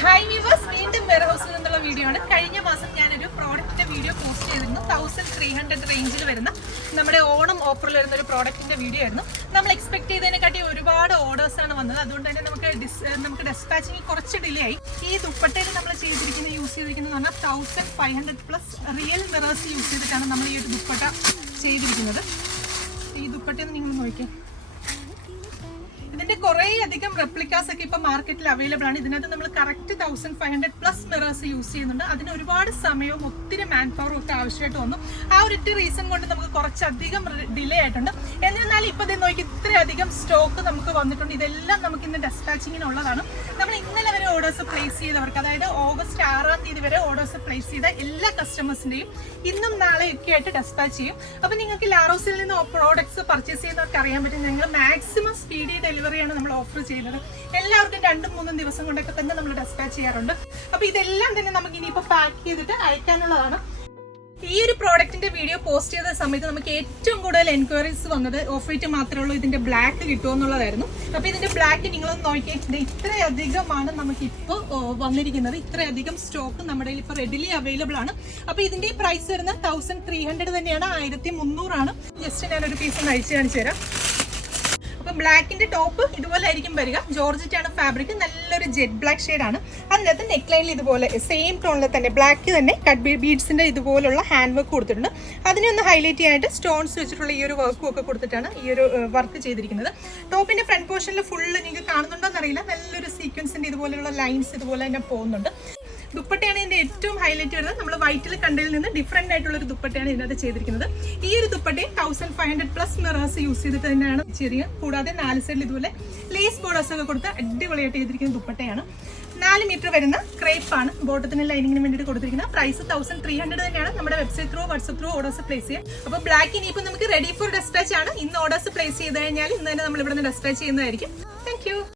Hi viewers, വീണ്ടും വെയർഹൗസിൽ നിന്നുള്ള video ആണ്. കഴിഞ്ഞ മാസം ഞാനൊരു പ്രോഡക്റ്റിന്റെ വീഡിയോ പോസ്റ്റ് ചെയ്തിരുന്നു. 1300 റേഞ്ചിൽ വരുന്ന നമ്മുടെ ഓണം ഓഫറിൽ വരുന്ന ഒരു പ്രോഡക്റ്റിന്റെ വീഡിയോ ആയിരുന്നു. നമ്മൾ എക്സ്പെക്ട് ചെയ്തതിനെക്കാട്ടി ഒരുപാട് ഓർഡേഴ്സ് ആണ് വന്നത്. അതുകൊണ്ട് തന്നെ നമുക്ക് ഡെസ്പാച്ചിങ് കുറച്ച് ഡിലേ ആയി. ഈ ദുപ്പട്ടയിൽ നമ്മൾ യൂസ് ചെയ്തിരിക്കുന്നത് പറഞ്ഞാൽ 1500+ റിയൽ മിറേഴ്സ് യൂസ് ചെയ്തിട്ടാണ് നമ്മൾ ഈ ഒരു ദുപ്പട്ട ചെയ്തിരിക്കുന്നത്. ഈ ദുപ്പട്ടയിൽ നിങ്ങൾ നോക്കിയാൽ ഇതിന്റെ കുറേ അധികം റെപ്ലിക്കാസ് ഒക്കെ ഇപ്പൊ മാർക്കറ്റിൽ അവൈലബിൾ ആണ്. ഇതിനകത്ത് നമ്മൾ കറക്റ്റ് 1500+ മിറേഴ്സ് യൂസ് ചെയ്യുന്നുണ്ട്. അതിന് ഒരുപാട് സമയവും ഒത്തിരി മാൻ പവറും ഒക്കെ ആവശ്യമായിട്ട് വന്നു. ആ ഒരു റീസൺ കൊണ്ട് നമുക്ക് കുറച്ചധികം ഡിലേ ആയിട്ടുണ്ട്. എന്നിരുന്നാലും ഇപ്പൊ നോക്കി ഇത്രയധികം സ്റ്റോക്ക് നമുക്ക് വന്നിട്ടുണ്ട്. ഇതെല്ലാം നമുക്ക് ഇന്ന് ഡെസ്പാച്ചിങ്ങിനുള്ളതാണ്. നമ്മൾ ഇന്നലെ വരെ ഓർഡേഴ്സ് പ്ലേസ് ചെയ്തവർക്ക്, അതായത് ഓഗസ്റ്റ് 6-ാം തീയതി വരെ ഓർഡേഴ്സ് പ്ലേസ് ചെയ്ത എല്ലാ കസ്റ്റമേഴ്സിന്റെയും ഇന്നും നാളെ ഒക്കെ ആയിട്ട് ഡെസ്പാച്ച് ചെയ്യും. അപ്പൊ നിങ്ങൾക്ക് ലാറോസിൽ നിന്ന് പ്രോഡക്ട്സ് പർച്ചേസ് ചെയ്യുന്നവർക്ക് അറിയാൻ പറ്റും, ഞങ്ങൾ മാക്സിമം സ്പീഡി ഡെലിവറിയാണ് നമ്മൾ ഓഫർ ചെയ്യുന്നത്. എല്ലാവർക്കും 2-3 ദിവസം കൊണ്ടൊക്കെ തന്നെ നമ്മൾ ഡെസ്പാച്ച് ചെയ്യാറുണ്ട്. അപ്പൊ ഇതെല്ലാം തന്നെ നമുക്ക് ഇനിയിപ്പോ പാക്ക് ചെയ്തിട്ട് അയക്കാനുള്ളതാണ്. ഈ ഒരു പ്രോഡക്റ്റിന്റെ വീഡിയോ പോസ്റ്റ് ചെയ്ത സമയത്ത് നമുക്ക് ഏറ്റവും കൂടുതൽ എൻക്വയറീസ് വന്നത് ഓഫ് വൈറ്റ് മാത്രമേ ഉള്ളൂ, ഇതിന്റെ ബ്ലാക്ക് കിട്ടുമോ എന്നുള്ളതായിരുന്നു. അപ്പൊ ഇതിന്റെ ബ്ലാക്ക് നിങ്ങളൊന്ന് നോക്കിയാൽ ഇത്രയധികമാണ് നമുക്കിപ്പോൾ വന്നിരിക്കുന്നത്. ഇത്രയധികം സ്റ്റോക്ക് നമ്മുടെ ഇപ്പോൾ റെഡിലി അവൈലബിൾ ആണ്. അപ്പൊ ഇതിന്റെ പ്രൈസ് വരുന്നത് 1300 തന്നെയാണ്, 1300 ആണ്. ജസ്റ്റ് ഞാനൊരു പീസ് അഴിച്ച് കാണിച്ചു തരാം. അപ്പം ബ്ലാക്കിന്റെ ടോപ്പ് ഇതുപോലെ ആയിരിക്കും വരിക. ജോർജറ്റ് ആണ് ഫാബ്രിക്, നല്ലൊരു ജെറ്റ് ബ്ലാക്ക് ഷെയ്ഡാണ്. അതിനകത്ത് നെക്ക് ലൈനിൽ ഇതുപോലെ സെയിം ടോണിൽ തന്നെ ബ്ലാക്ക് തന്നെ കട്ട് ബീഡ്സിന്റെ ഇതുപോലുള്ള ഹാൻഡ് വർക്ക് കൊടുത്തിട്ടുണ്ട്. അതിനെ ഒന്ന് ഹൈലൈറ്റ് ചെയ്യാനായിട്ട് സ്റ്റോൺസ് വെച്ചിട്ടുള്ള ഈ ഒരു വർക്കും ഒക്കെ കൊടുത്തിട്ടാണ് ഈ ഒരു വർക്ക് ചെയ്തിരിക്കുന്നത്. ടോപ്പിന്റെ ഫ്രണ്ട് പോർഷനിൽ ഫുള്ള് നിങ്ങൾക്ക് കാണുന്നുണ്ടോ എന്നറിയില്ല, നല്ലൊരു സീക്വൻസിന്റെ ഇതുപോലെയുള്ള ലൈൻസ് ഇതുപോലെ തന്നെ പോകുന്നുണ്ട്. ദുപ്പട്ടയാണ് ഇതിന്റെ ഏറ്റവും ഹൈലൈറ്റ് വരുന്നത്. നമ്മൾ വൈറ്റിൽ കണ്ടതിൽ നിന്ന് ഡിഫറെന്റ് ആയിട്ടുള്ള ഒരു ദുപ്പട്ടയാണ് ഇതിനകത്ത് ചെയ്തിരിക്കുന്നത്. ഈ ഒരു ദുപ്പട്ടയും 1500+ മിറേഴ്സ് യൂസ് ചെയ്തിട്ട് തന്നെയാണ് ചെറിയ, കൂടാതെ 4 സൈഡിൽ ഇതുപോലെ ലേസ് ബോർഡേഴ്സ് ഒക്കെ കൊടുത്ത് അടിപൊളിയായിട്ട് ചെയ്തിരിക്കുന്ന ദുപ്പട്ടയാണ്. 4 മീറ്റർ വരുന്ന ക്രേപ്പാണ് ബോട്ടത്തിന് ലൈനിങ്ങിന് വേണ്ടിയിട്ട് കൊടുത്തിരിക്കുന്നത്. പ്രൈസ് 1300 തന്നെയാണ്. നമ്മുടെ website through WhatsApp through orders place ചെയ്യാം. അപ്പോൾ ബ്ലാക്ക് ഇനിയിപ്പോൾ നമുക്ക് റെഡി ഫോർ ഡെസ്പാച്ച് ആണ്. ഇന്ന് ഓർഡേഴ്സ് പ്ലേസ് ചെയ്ത് കഴിഞ്ഞാൽ ഇന്ന് തന്നെ നമ്മൾ ഇവിടെ നിന്ന് ഡെസ്പാച്ച് ചെയ്യുന്നതായിരിക്കും.